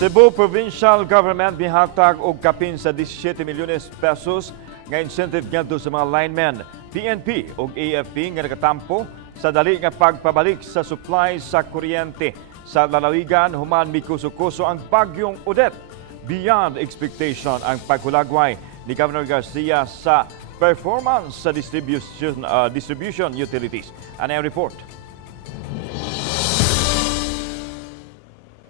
Cebu Provincial Government mihatag og kapin sa 17 milyones pesos nga incentive ngadto sa mga linemen, PNP ug AFP nga nakatampo sa dali nga pagpabalik sa supply sa kuryente sa lalawigan human mikuso-kuso ang bagyong Odette. Beyond expectation ang paghulagway ni Governor Garcia sa performance sa distribution utilities. Ano ang report?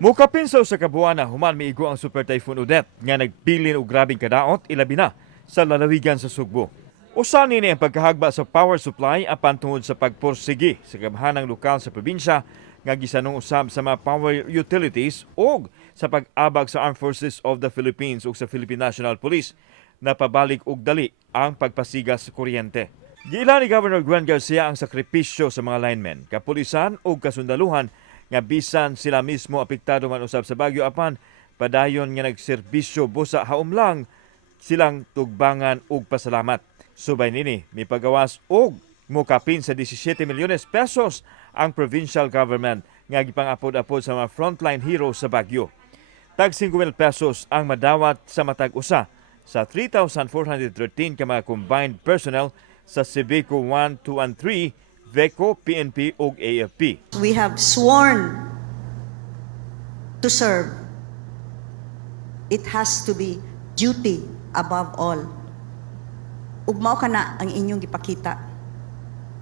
Mukapin sa usa ka buwan na human miigo ang Super Typhoon Odette nga nagbilin og grabing kadaot ilabi na sa lalawigan sa Sugbo. Usa ni ang pagkahagba sa power supply apan tungod sa pagpursigi sa gamhanang lokal sa probinsya nga gisanong usab sa mga power utilities o sa pag-abag sa Armed Forces of the Philippines ug sa Philippine National Police na pabalik og dali ang pagpasigas sa kuryente. Giila ni Governor Gwen Garcia ang sakripisyo sa mga linemen, kapulisan ug kasundaluhan nga bisan sila mismo apektado man usab sa bagyo apan padayon nga nagserbisyo busa haom lang silang tugbangan ug pasalamat. Subay nini mipagawas og mukapin sa 17 milyones pesos ang provincial government nga gipang-apod-apod sa mga frontline heroes sa bagyo. Tag 5,000 pesos ang madawat sa matag usa sa 3,413 ka mga combined personnel sa Civico 1, 2, and 3, VECO, PNP ug AFP. We have sworn to serve. It has to be duty above all. Ug mao kana ang inyong gipakita.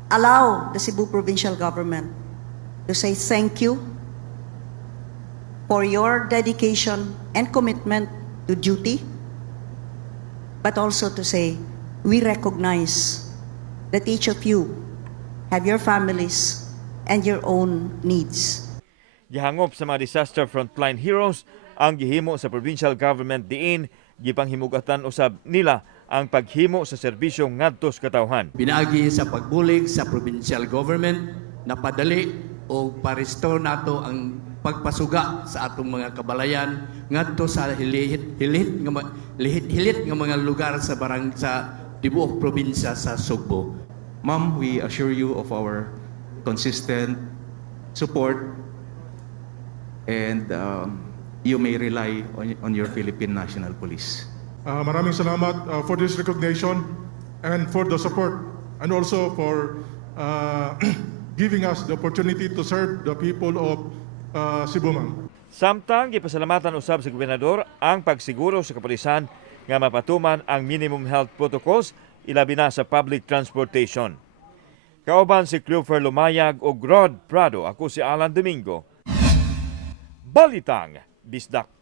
Allow the Cebu Provincial Government to say thank you for your dedication and commitment to duty, but also to say we recognize that each of you have your families and your own needs. Gihangop sa mga disaster frontline heroes ang gihimo sa provincial government diin gipanghimugatan usab nila ang paghimo sa serbisyo ngadto sa katawhan. Pinagi sa pagbulig sa provincial government na padali o pa-restore nato ang pagpasuga sa atong mga kabalayan ngadto sa hilit nga mga lugar sa tibuok probinsya sa Sugbo. Ma'am, we assure you of our consistent support and you may rely on your Philippine National Police. Maraming salamat for this recognition and for the support and also for giving us the opportunity to serve the people of Cebu, ma'am. Samtang gipasalamatan usab sa gobernador ang pagsiguro sa kapulisan nga mapatuman ang minimum health protocols ilabi na sa public transportation. Kauban si Clover Lumayag o Rod Prado, ako si Alan Domingo. Balitang Bisdak.